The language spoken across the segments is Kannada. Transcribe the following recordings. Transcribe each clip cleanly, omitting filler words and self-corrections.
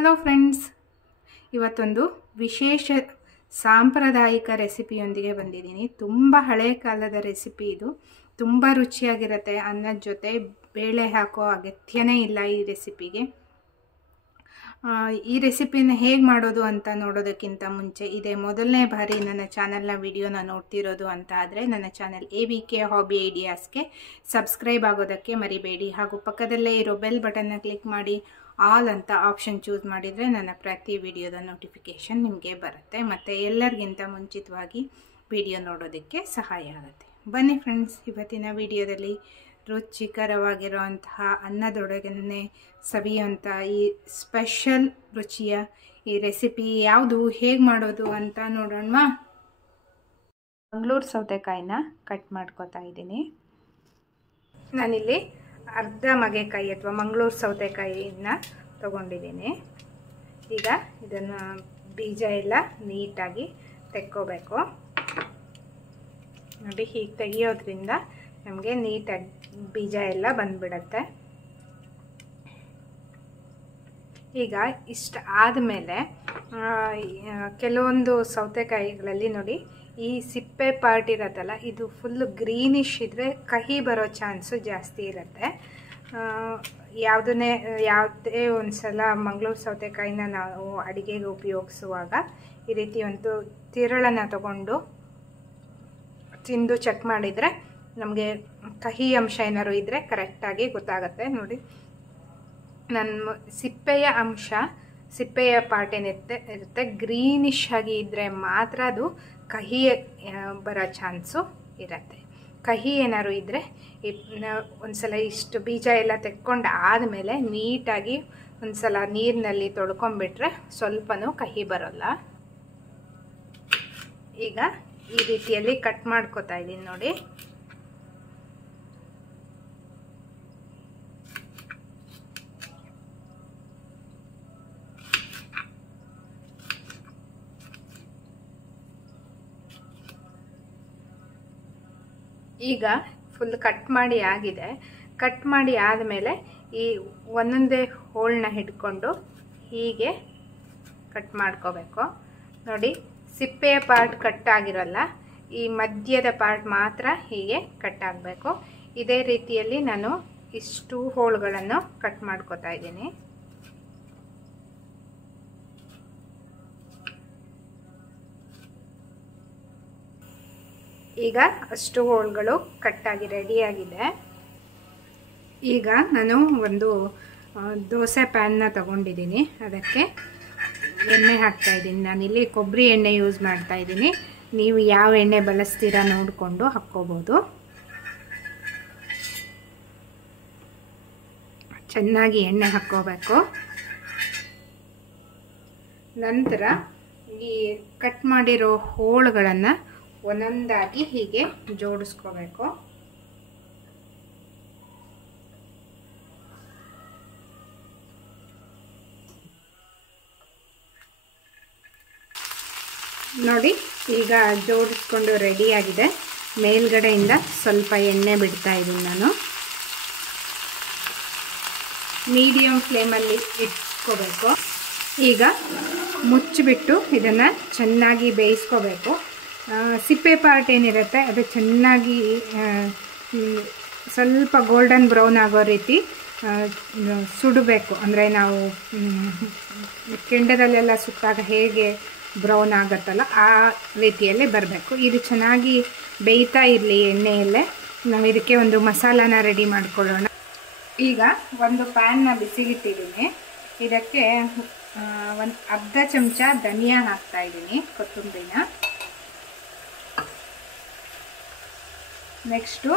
ಹಲೋ ಫ್ರೆಂಡ್ಸ್, ಇವತ್ತೊಂದು ವಿಶೇಷ ಸಾಂಪ್ರದಾಯಿಕ ರೆಸಿಪಿಯೊಂದಿಗೆ ಬಂದಿದ್ದೀನಿ. ತುಂಬ ಹಳೆ ಕಾಲದ ರೆಸಿಪಿ ಇದು. ತುಂಬ ರುಚಿಯಾಗಿರುತ್ತೆ. ಅನ್ನದ ಜೊತೆ ಬೇಳೆ ಹಾಕೋ ಅಗತ್ಯನೇ ಇಲ್ಲ ಈ ರೆಸಿಪಿಗೆ. ಈ ರೆಸಿಪಿನ ಹೇಗೆ ಮಾಡೋದು ಅಂತ ನೋಡೋದಕ್ಕಿಂತ ಮುಂಚೆ, ಇದೇ ಮೊದಲನೇ ಬಾರಿ ನನ್ನ ಚಾನಲ್ನ ವಿಡಿಯೋನ ನೋಡ್ತಿರೋದು ಅಂತ ಆದರೆ ನನ್ನ ಚಾನಲ್ AVK ಹಾಬಿ ಐಡಿಯಾಸ್ಗೆ ಸಬ್ಸ್ಕ್ರೈಬ್ ಆಗೋದಕ್ಕೆ ಮರಿಬೇಡಿ. ಹಾಗೂ ಪಕ್ಕದಲ್ಲೇ ಇರೋ ಬೆಲ್ ಬಟನ್ನ ಕ್ಲಿಕ್ ಮಾಡಿ ಆಲ್ ಅಂತ ಆಪ್ಷನ್ ಚೂಸ್ ಮಾಡಿದರೆ ನನ್ನ ಪ್ರತಿ ವಿಡಿಯೋದ ನೋಟಿಫಿಕೇಷನ್ ನಿಮಗೆ ಬರುತ್ತೆ ಮತ್ತು ಎಲ್ಲರಿಗಿಂತ ಮುಂಚಿತವಾಗಿ ವಿಡಿಯೋ ನೋಡೋದಕ್ಕೆ ಸಹಾಯ ಆಗುತ್ತೆ. ಬನ್ನಿ ಫ್ರೆಂಡ್ಸ್, ಇವತ್ತಿನ ವಿಡಿಯೋದಲ್ಲಿ ರುಚಿಕರವಾಗಿರುವಂತಹ ಅನ್ನದೊಡಗನ್ನೇ ಸವಿಯುವಂಥ ಈ ಸ್ಪೆಷಲ್ ರುಚಿಯ ಈ ರೆಸಿಪಿ ಯಾವುದು, ಹೇಗೆ ಮಾಡೋದು ಅಂತ ನೋಡೋಣ. ಮಂಗಳೂರು ಸೌತೆಕಾಯಿನ ಕಟ್ ಮಾಡ್ಕೋತಾ ಇದ್ದೀನಿ. ನಾನಿಲ್ಲಿ ಅರ್ಧ ಮಗೆಕಾಯಿ ಅಥವಾ ಮಂಗಳೂರು ಸೌತೆಕಾಯಿನ ತಗೊಂಡಿದ್ದೀನಿ. ಈಗ ಇದನ್ನು ಬೀಜ ಎಲ್ಲ ನೀಟಾಗಿ ತೆಕ್ಕೋಬೇಕು. ನೋಡಿ, ಹೀಗೆ ತೆಗಿಯೋದ್ರಿಂದ ನಮಗೆ ನೀಟಾಗಿ ಬೀಜ ಎಲ್ಲ ಬಂದ್ಬಿಡತ್ತೆ. ಈಗ ಇಷ್ಟ ಆದಮೇಲೆ ಕೆಲವೊಂದು ಸೌತೆಕಾಯಿಗಳಲ್ಲಿ ನೋಡಿ, ಈ ಸಿಪ್ಪೆ ಪಾರ್ಟ್ ಇರತ್ತಲ್ಲ, ಇದು ಫುಲ್ಲು ಗ್ರೀನಿಶ್ ಇದ್ದರೆ ಕಹಿ ಬರೋ ಚಾನ್ಸು ಜಾಸ್ತಿ ಇರುತ್ತೆ. ಯಾವುದೇ ಒಂದು ಸಲ ಮಂಗಳೂರು ಸೌತೆಕಾಯಿನ ನಾವು ಅಡುಗೆಗೆ ಉಪಯೋಗಿಸುವಾಗ ಈ ರೀತಿ ಒಂದು ತಿರುಳನ್ನು ತಗೊಂಡು ತಿಂದು ಚೆಕ್ ಮಾಡಿದರೆ ನಮಗೆ ಕಹಿ ಅಂಶ ಏನಾದ್ರು ಇದ್ದರೆ ಕರೆಕ್ಟಾಗಿ ಗೊತ್ತಾಗುತ್ತೆ. ನೋಡಿ, ನನ್ನ ಸಿಪ್ಪೆಯ ಪಾರ್ಟ್ ಇರುತ್ತೆ ಗ್ರೀನಿಶ್ ಆಗಿ ಇದ್ದರೆ ಮಾತ್ರ ಅದು ಕಹಿ ಬರೋ ಚಾನ್ಸು ಇರುತ್ತೆ. ಕಹಿ ಏನಾದ್ರು ಇದ್ದರೆ ಒಂದ್ಸಲ ಇಷ್ಟು ಬೀಜ ಎಲ್ಲ ತೆಕ್ಕೊಂಡು ಆದಮೇಲೆ ನೀಟಾಗಿ ಒಂದ್ಸಲ ನೀರಿನಲ್ಲಿ ತೊಳ್ಕೊಂಬಿಟ್ರೆ ಸ್ವಲ್ಪನೂ ಕಹಿ ಬರೋಲ್ಲ. ಈಗ ಈ ರೀತಿಯಲ್ಲಿ ಕಟ್ ಮಾಡ್ಕೋತಾ ಇದ್ದೀನಿ ನೋಡಿ. ಈಗ ಫುಲ್ ಕಟ್ ಮಾಡಿ ಆಗಿದೆ. ಕಟ್ ಮಾಡಿ ಆದಮೇಲೆ ಈ ಒಂದೊಂದೇ ಹೋಳನ್ನ ಹಿಡ್ಕೊಂಡು ಹೀಗೆ ಕಟ್ ಮಾಡ್ಕೋಬೇಕು. ನೋಡಿ, ಸಿಪ್ಪೆಯ ಪಾರ್ಟ್ ಕಟ್ ಆಗಿರೋಲ್ಲ, ಈ ಮಧ್ಯದ ಪಾರ್ಟ್ ಮಾತ್ರ ಹೀಗೆ ಕಟ್ ಆಗಬೇಕು. ಇದೇ ರೀತಿಯಲ್ಲಿ ನಾನು ಇಷ್ಟು ಹೋಳುಗಳನ್ನು ಕಟ್ ಮಾಡ್ಕೋತಾ ಇದ್ದೀನಿ. ಈಗ ಅಷ್ಟು ಹೋಳುಗಳು ಕಟ್ಟಾಗಿ ರೆಡಿಯಾಗಿದೆ. ಈಗ ನಾನು ಒಂದು ದೋಸೆ ಪ್ಯಾನ್ನ ತಗೊಂಡಿದ್ದೀನಿ. ಅದಕ್ಕೆ ಎಣ್ಣೆ ಹಾಕ್ತಾ ಇದ್ದೀನಿ. ನಾನಿಲ್ಲಿ ಕೊಬ್ಬರಿ ಎಣ್ಣೆ ಯೂಸ್ ಮಾಡ್ತಾ ಇದ್ದೀನಿ. ನೀವು ಯಾವ ಎಣ್ಣೆ ಬಳಸ್ತೀರಾ ನೋಡಿಕೊಂಡು ಹಾಕ್ಕೋಬೋದು. ಚೆನ್ನಾಗಿ ಎಣ್ಣೆ ಹಾಕ್ಕೋಬೇಕು. ನಂತರ ಈ ಕಟ್ ಮಾಡಿರೋ ಹೋಳುಗಳನ್ನು ಒಂದೊಂದಾಗಿ ಹೀಗೆ ಜೋಡಿಸ್ಕೋಬೇಕು. ನೋಡಿ, ಈಗ ಜೋಡಿಸ್ಕೊಂಡು ರೆಡಿಯಾಗಿದೆ. ಮೇಲ್ಗಡೆಯಿಂದ ಸ್ವಲ್ಪ ಎಣ್ಣೆ ಬಿಡ್ತಾ ಇದ್ದೀನಿ ನಾನು. ಮೀಡಿಯಂ ಫ್ಲೇಮಲ್ಲಿ ಇಟ್ಕೋಬೇಕು. ಈಗ ಮುಚ್ಚಿಬಿಟ್ಟು ಇದನ್ನು ಚೆನ್ನಾಗಿ ಬೇಯಿಸ್ಕೋಬೇಕು. ಸಿಪ್ಪೆ ಪಾರ್ಟ್ ಏನಿರುತ್ತೆ ಅದು ಚೆನ್ನಾಗಿ ಸ್ವಲ್ಪ ಗೋಲ್ಡನ್ ಬ್ರೌನ್ ಆಗೋ ರೀತಿ ಸುಡಬೇಕು. ಅಂದರೆ ನಾವು ಕೆಂಡದಲ್ಲೆಲ್ಲ ಸುಟ್ಟಾಗ ಹೇಗೆ ಬ್ರೌನ್ ಆಗುತ್ತಲ್ಲ ಆ ರೀತಿಯಲ್ಲಿ ಬರಬೇಕು. ಇದು ಚೆನ್ನಾಗಿ ಬೇಯ್ತಾ ಇರಲಿ ಎಣ್ಣೆಯಲ್ಲೇ. ನಾವು ಇದಕ್ಕೆ ಒಂದು ಮಸಾಲಾನ ರೆಡಿ ಮಾಡ್ಕೊಳ್ಳೋಣ. ಈಗ ಒಂದು ಪ್ಯಾನ್ನ ಬಿಸಿಗಿಟ್ಟಿದ್ದೀನಿ. ಇದಕ್ಕೆ ಒಂದು ಅರ್ಧ ಚಮಚ ಧನಿಯಾ ಹಾಕ್ತಾ ಇದ್ದೀನಿ, ಕೊತ್ತಂಬರಿನ. ನೆಕ್ಸ್ಟು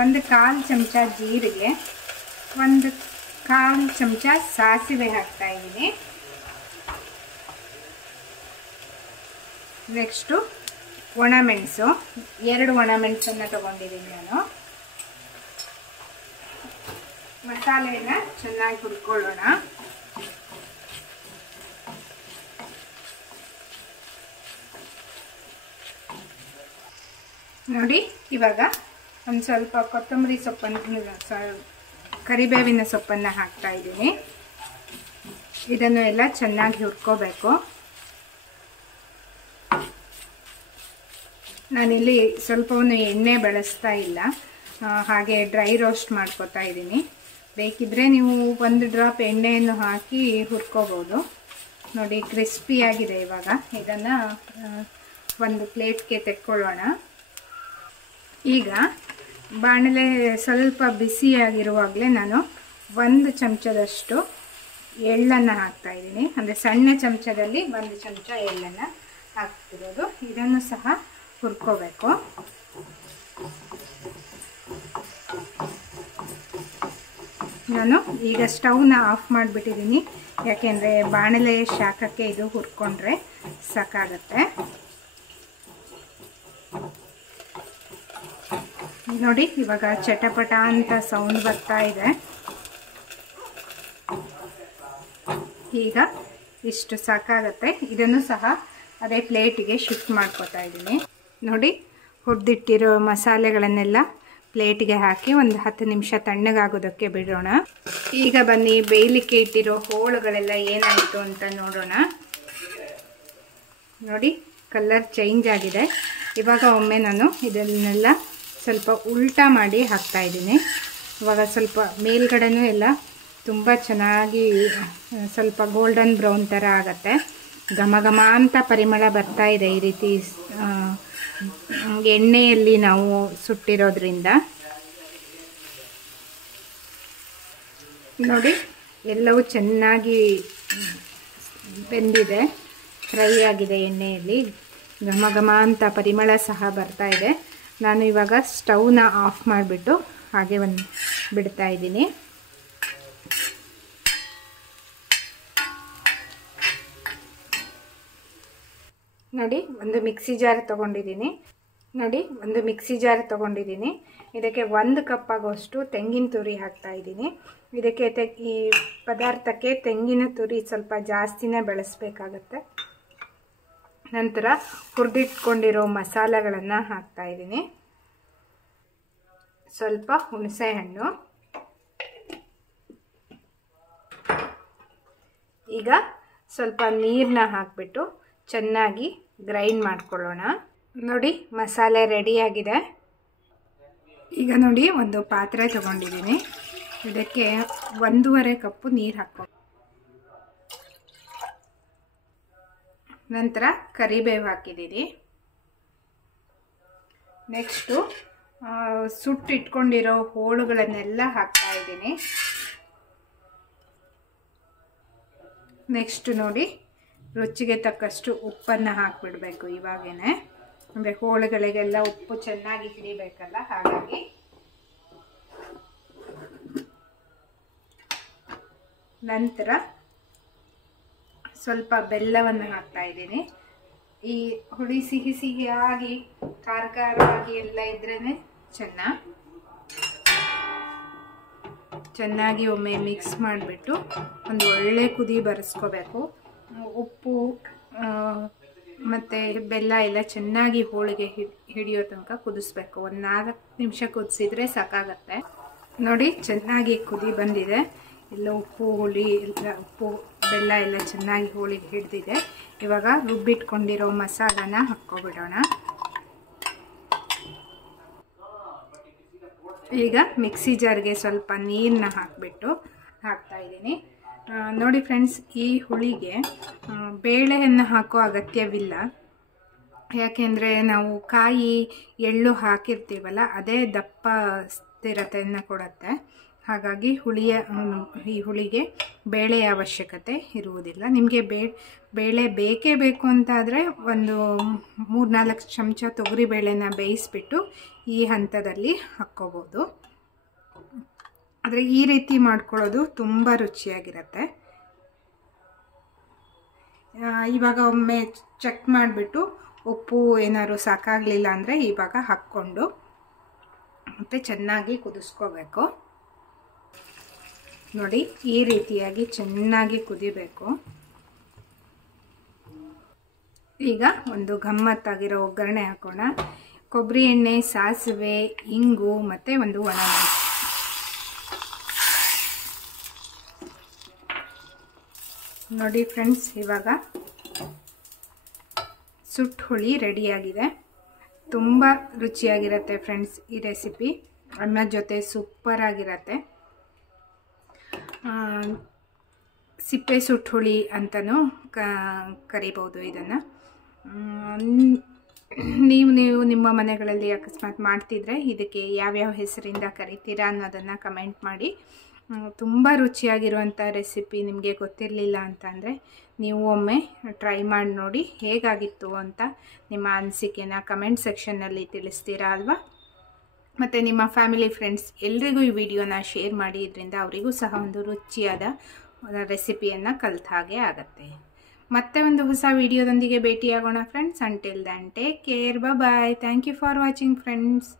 ಒಂದು 1/4 ಚಮಚ ಜೀರಿಗೆ, ಒಂದು 1/4 ಚಮಚ ಸಾಸಿವೆ ಹಾಕ್ತಾ ಇದ್ದೀನಿ. ನೆಕ್ಸ್ಟು ಒಣಮೆಣಸು, 2 ಒಣಮೆಣಸನ್ನು ತಗೊಂಡಿದ್ದೀನಿ ನಾನು. ಮಸಾಲೆನ ಚೆನ್ನಾಗಿ ಹುರ್ಕೊಳ್ಳೋಣ. ನೋಡಿ, ಇವಾಗ ಒಂದು ಸ್ವಲ್ಪ ಕೊತ್ತಂಬರಿ ಸೊಪ್ಪನ್ನು, ಕರಿಬೇವಿನ ಸೊಪ್ಪನ್ನು ಹಾಕ್ತಾ ಇದ್ದೀನಿ. ಇದನ್ನು ಎಲ್ಲ ಚೆನ್ನಾಗಿ ಹುರ್ಕೋಬೇಕು. ನಾನಿಲ್ಲಿ ಸ್ವಲ್ಪವನ್ನು ಎಣ್ಣೆ ಬಳಸ್ತಾ ಇಲ್ಲ, ಹಾಗೆ ಡ್ರೈ ರೋಸ್ಟ್ ಮಾಡ್ಕೋತಾ ಇದ್ದೀನಿ. ಬೇಕಿದ್ರೆ ನೀವು 1 ಡ್ರಾಪ್ ಎಣ್ಣೆಯನ್ನು ಹಾಕಿ ಹುರ್ಕೋಬೋದು. ನೋಡಿ ಕ್ರಿಸ್ಪಿಯಾಗಿದೆ. ಇವಾಗ ಇದನ್ನು ಒಂದು ಪ್ಲೇಟ್ಗೆ ತೆಕ್ಕೊಳ್ಳೋಣ. ಈಗ ಬಾಣಲೆ ಸ್ವಲ್ಪ ಬಿಸಿಯಾಗಿರುವಾಗಲೇ ನಾನು 1 ಚಮಚದಷ್ಟು ಎಳ್ಳನ್ನು ಹಾಕ್ತಾ ಇದ್ದೀನಿ. ಅಂದರೆ ಸಣ್ಣ ಚಮಚದಲ್ಲಿ 1 ಚಮಚ ಎಳ್ಳನ್ನು ಹಾಕ್ತಿರೋದು. ಇದನ್ನು ಸಹ ಹುರ್ಕೋಬೇಕು. ನಾನು ಈಗ ಸ್ಟವ್ನ ಆಫ್ ಮಾಡಿಬಿಟ್ಟಿದ್ದೀನಿ, ಯಾಕೆಂದರೆ ಬಾಣಲೆ ಶಾಖಕ್ಕೆ ಇದು ಹುರ್ಕೊಂಡ್ರೆ ಸಾಕಾಗತ್ತೆ. ನೋಡಿ ಇವಾಗ ಚಟಪಟ ಅಂತ ಸೌಂಡ್ ಬರ್ತಾ ಇದೆ. ಈಗ ಇಷ್ಟು ಸಾಕಾಗತ್ತೆ. ಇದನ್ನು ಸಹ ಅದೇ ಪ್ಲೇಟಿಗೆ ಶಿಫ್ಟ್ ಮಾಡ್ಕೊತಾ ಇದ್ದೀನಿ. ನೋಡಿ ಹುರಿದಿಟ್ಟಿರೋ ಮಸಾಲೆಗಳನ್ನೆಲ್ಲ ಪ್ಲೇಟಿಗೆ ಹಾಕಿ ಒಂದು 10 ನಿಮಿಷ ತಣ್ಣಗಾಗೋದಕ್ಕೆ ಬಿಡೋಣ. ಈಗ ಬನ್ನಿ ಬೇಯಲಿಕ್ಕೆ ಇಟ್ಟಿರೋ ಹೋಳುಗಳೆಲ್ಲ ಏನಾಯಿತು ಅಂತ ನೋಡೋಣ. ನೋಡಿ ಕಲರ್ ಚೇಂಜ್ ಆಗಿದೆ. ಇವಾಗ ಒಮ್ಮೆ ನಾನು ಇದನ್ನೆಲ್ಲ ಸ್ವಲ್ಪ ಉಲ್ಟಾ ಮಾಡಿ ಹಾಕ್ತಾ ಇದ್ದೀನಿ. ಇವಾಗ ಸ್ವಲ್ಪ ಮೇಲ್ಗಡೆನೂ ಎಲ್ಲ ತುಂಬ ಚೆನ್ನಾಗಿ ಸ್ವಲ್ಪ ಗೋಲ್ಡನ್ ಬ್ರೌನ್ ಥರ ಆಗುತ್ತೆ. ಘಮ ಘಮ ಅಂತ ಪರಿಮಳ ಬರ್ತಾ ಇದೆ ಈ ರೀತಿ ಎಣ್ಣೆಯಲ್ಲಿ ನಾವು ಸುಟ್ಟಿರೋದ್ರಿಂದ. ನೋಡಿ ಎಲ್ಲವೂ ಚೆನ್ನಾಗಿ ಬೆಂದಿದೆ, ಫ್ರೈ ಆಗಿದೆ ಎಣ್ಣೆಯಲ್ಲಿ. ಘಮ ಘಮ ಅಂತ ಪರಿಮಳ ಸಹ ಬರ್ತಾ ಇದೆ. ನಾನು ಇವಾಗ ಸ್ಟವ್ನ ಆಫ್ ಮಾಡಿಬಿಟ್ಟು ಹಾಗೆ ಬಿಡ್ತಾ ಇದ್ದೀನಿ. ನೋಡಿ ಒಂದು ಮಿಕ್ಸಿ ಜಾರ್ ತೊಗೊಂಡಿದ್ದೀನಿ. ಇದಕ್ಕೆ 1 ಕಪ್ ಆಗೋಷ್ಟು ತೆಂಗಿನ ತುರಿ ಹಾಕ್ತಾ ಇದ್ದೀನಿ. ಇದಕ್ಕೆ ಈ ಪದಾರ್ಥಕ್ಕೆ ತೆಂಗಿನ ತುರಿ ಸ್ವಲ್ಪ ಜಾಸ್ತಿನೇ ಬಳಸಬೇಕಾಗತ್ತೆ. ನಂತರ ಹುರಿದಿಟ್ಕೊಂಡಿರೋ ಮಸಾಲೆಗಳನ್ನು ಹಾಕ್ತಾ ಇದ್ದೀನಿ. ಸ್ವಲ್ಪ ಹುಣಸೆ ಹಣ್ಣು. ಈಗ ಸ್ವಲ್ಪ ನೀರನ್ನ ಹಾಕಿಬಿಟ್ಟು ಚೆನ್ನಾಗಿ ಗ್ರೈಂಡ್ ಮಾಡ್ಕೊಳ್ಳೋಣ. ನೋಡಿ ಮಸಾಲೆ ರೆಡಿಯಾಗಿದೆ. ಈಗ ನೋಡಿ ಒಂದು ಪಾತ್ರೆ ತಗೊಂಡಿದ್ದೀನಿ. ಇದಕ್ಕೆ 1.5 ಕಪ್ಪು ನೀರು ಹಾಕೋ. ನಂತರ ಕರಿಬೇವು ಹಾಕಿದ್ದೀನಿ. ನೆಕ್ಸ್ಟು ಸುಟ್ಟಿಟ್ಕೊಂಡಿರೋ ಹೋಳುಗಳನ್ನೆಲ್ಲ ಹಾಕ್ತಾ ಇದ್ದೀನಿ. ನೆಕ್ಸ್ಟ್ ನೋಡಿ ರುಚಿಗೆ ತಕ್ಕಷ್ಟು ಉಪ್ಪನ್ನು ಹಾಕಿಬಿಡಬೇಕು ಇವಾಗೇನೆ. ಅಂದರೆ ಹೋಳುಗಳಿಗೆಲ್ಲ ಉಪ್ಪು ಚೆನ್ನಾಗಿ ಹಿಡಿಬೇಕಲ್ಲ, ಹಾಗಾಗಿ. ನಂತರ ಸ್ವಲ್ಪ ಬೆಲ್ಲವನ್ನು ಹಾಕ್ತಾ ಇದ್ದೀನಿ. ಈ ಹುಳಿ ಸಿಹಿ ಸಿಹಿಯಾಗಿ ಖಾರ ಖಾರವಾಗಿ ಎಲ್ಲ ಇದ್ರೇ ಚೆನ್ನಾಗಿ ಒಮ್ಮೆ ಮಿಕ್ಸ್ ಮಾಡಿಬಿಟ್ಟು ಒಂದು ಒಳ್ಳೆ ಕುದಿ ಬರೆಸ್ಕೋಬೇಕು. ಉಪ್ಪು ಮತ್ತು ಬೆಲ್ಲ ಎಲ್ಲ ಚೆನ್ನಾಗಿ ಹೋಳಿಗೆ ಹಿಡಿಯೋ ತನಕ ಕುದಿಸ್ಬೇಕು. ಒಂದು 4 ನಿಮಿಷ ಕುದಿಸಿದ್ರೆ ಸಾಕಾಗತ್ತೆ. ನೋಡಿ ಚೆನ್ನಾಗಿ ಕುದಿ ಬಂದಿದೆ. ಎಲ್ಲ ಉಪ್ಪು ಬೆಲ್ಲ ಎಲ್ಲ ಚೆನ್ನಾಗಿ ಹೋಳಿಗೆ ಹಿಡಿದಿದೆ. ಇವಾಗ ರುಬ್ಬಿಟ್ಕೊಂಡಿರೋ ಮಸಾಲಾನ ಹಾಕ್ಕೊಬಿಡೋಣ. ಈಗ ಮಿಕ್ಸಿ ಜಾರ್ಗೆ ಸ್ವಲ್ಪ ನೀರನ್ನ ಹಾಕಿಬಿಟ್ಟು ಹಾಕ್ತಾ ಇದ್ದೀನಿ. ನೋಡಿ ಫ್ರೆಂಡ್ಸ್, ಈ ಹುಳಿಗೆ ಬೇಳೆಯನ್ನು ಹಾಕೋ ಅಗತ್ಯವಿಲ್ಲ. ಯಾಕೆಂದರೆ ನಾವು ಕಾಯಿ ಎಳ್ಳು ಹಾಕಿರ್ತೀವಲ್ಲ, ಅದೇ ದಪ್ಪ ಸ್ಥಿರತೆಯನ್ನು ಕೊಡುತ್ತೆ. ಹಾಗಾಗಿ ಈ ಹುಳಿಗೆ ಬೇಳೆಯ ಅವಶ್ಯಕತೆ ಇರುವುದಿಲ್ಲ. ನಿಮಗೆ ಬೇಳೆ ಬೇಕೇ ಬೇಕು ಅಂತಾದರೆ ಒಂದು 3-4 ಚಮಚ ತೊಗರಿಬೇಳೆನ ಬೇಯಿಸ್ಬಿಟ್ಟು ಈ ಹಂತದಲ್ಲಿ ಹಾಕ್ಕೋಬೋದು. ಆದರೆ ಈ ರೀತಿ ಮಾಡ್ಕೊಳ್ಳೋದು ತುಂಬ ರುಚಿಯಾಗಿರುತ್ತೆ. ಇವಾಗ ಒಮ್ಮೆ ಚೆಕ್ ಮಾಡಿಬಿಟ್ಟು ಉಪ್ಪು ಏನಾದ್ರು ಸಾಕಾಗಲಿಲ್ಲ ಅಂದರೆ ಇವಾಗ ಹಾಕ್ಕೊಂಡು ಮತ್ತು ಚೆನ್ನಾಗಿ ಕುದಿಸ್ಕೋಬೇಕು. ನೋಡಿ ಈ ರೀತಿಯಾಗಿ ಚೆನ್ನಾಗಿ ಕುದಿಬೇಕು. ಈಗ ಒಂದು ಗಮ್ಮತ್ತಾಗಿರೋ ಒಗ್ಗರಣೆ ಹಾಕೋಣ. ಕೊಬ್ಬರಿ ಎಣ್ಣೆ, ಸಾಸಿವೆ, ಇಂಗು ಮತ್ತು ಒಂದು ಒಣಮೆಣಸು. ನೋಡಿ ಫ್ರೆಂಡ್ಸ್, ಇವಾಗ ಸುಟ್ಟು ಹುಳಿ ರೆಡಿಯಾಗಿದೆ. ತುಂಬ ರುಚಿಯಾಗಿರುತ್ತೆ ಫ್ರೆಂಡ್ಸ್ ಈ ರೆಸಿಪಿ. ಅನ್ನದ ಜೊತೆ ಸೂಪರ್ ಆಗಿರುತ್ತೆ. ಸಿಪ್ಪೆ ಸುಟ್ಟು ಹುಳಿ ಅಂತಲೂ ಕರಿಬೋದು ಇದನ್ನು. ನೀವು ನಿಮ್ಮ ಮನೆಗಳಲ್ಲಿ ಅಕಸ್ಮಾತ್ ಮಾಡ್ತಿದ್ರೆ ಇದಕ್ಕೆ ಯಾವ್ಯಾವ ಹೆಸರಿಂದ ಕರಿತೀರಾ ಅನ್ನೋದನ್ನು ಕಮೆಂಟ್ ಮಾಡಿ. ತುಂಬ ರುಚಿಯಾಗಿರುವಂಥ ರೆಸಿಪಿ ನಿಮಗೆ ಗೊತ್ತಿರಲಿಲ್ಲ ಅಂತಂದರೆ ನೀವು ಒಮ್ಮೆ ಟ್ರೈ ಮಾಡಿ ನೋಡಿ ಹೇಗಾಗಿತ್ತು ಅಂತ ನಿಮ್ಮ ಅನಿಸಿಕೆನ ಕಮೆಂಟ್ ಸೆಕ್ಷನ್ನಲ್ಲಿ ತಿಳಿಸ್ತೀರಾ ಅಲ್ವಾ. ಮತ್ತು ನಿಮ್ಮ ಫ್ಯಾಮಿಲಿ ಫ್ರೆಂಡ್ಸ್ ಎಲ್ರಿಗೂ ಈ ವಿಡಿಯೋನ ಶೇರ್ ಮಾಡಿ. ಇದರಿಂದ ಅವರಿಗೂ ಸಹ ಒಂದು ರುಚಿಯಾದ ರೆಸಿಪಿಯನ್ನು ಕಲಿತ ಹಾಗೆ ಆಗುತ್ತೆ. ಮತ್ತೆ ಒಂದು ಹೊಸ ವಿಡಿಯೋದೊಂದಿಗೆ ಭೇಟಿಯಾಗೋಣ friends. Until then take care, bye. Thank you for watching friends.